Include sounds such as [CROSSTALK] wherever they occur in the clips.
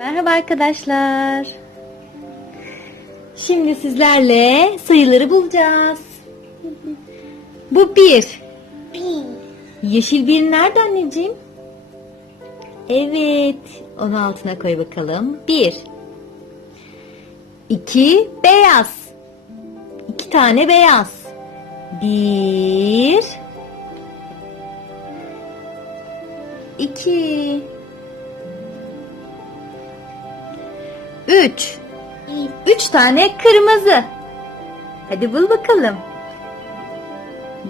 Merhaba arkadaşlar. Şimdi sizlerle sayıları bulacağız. Bu bir. Bir. Yeşil bir nerede anneciğim? Evet. Onu altına koy bakalım. Bir. İki. Beyaz. İki tane beyaz. Bir. İki. Üç. Üç tane kırmızı. Hadi bul bakalım.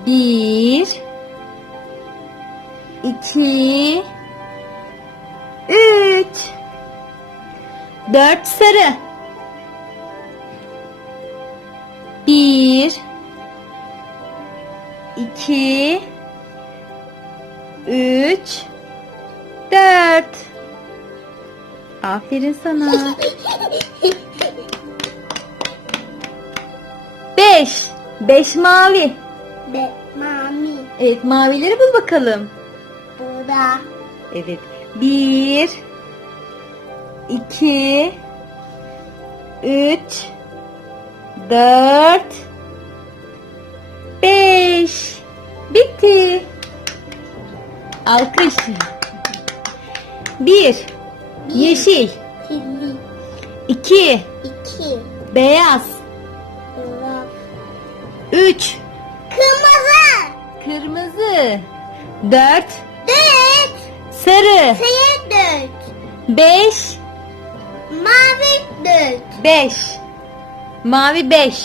Bir. iki, Üç. Dört sarı. Bir. iki, Üç. Dört. Aferin sana. [LAUGHS] Beş. Beş mavi. Be, mami. Evet mavileri bul bakalım. Burada. Evet. Bir. iki, Üç. Dört. Beş. Bitti. Alkış. Bir. Yeşil. Kirli. İki, İki. Beyaz. Beyaz. Üç. Kırmızı. Kırmızı. Dört. Dört. Sarı. Sayı dört. Beş. Mavi dört. Beş. Mavi beş.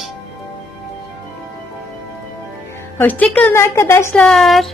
Hoşçakalın arkadaşlar.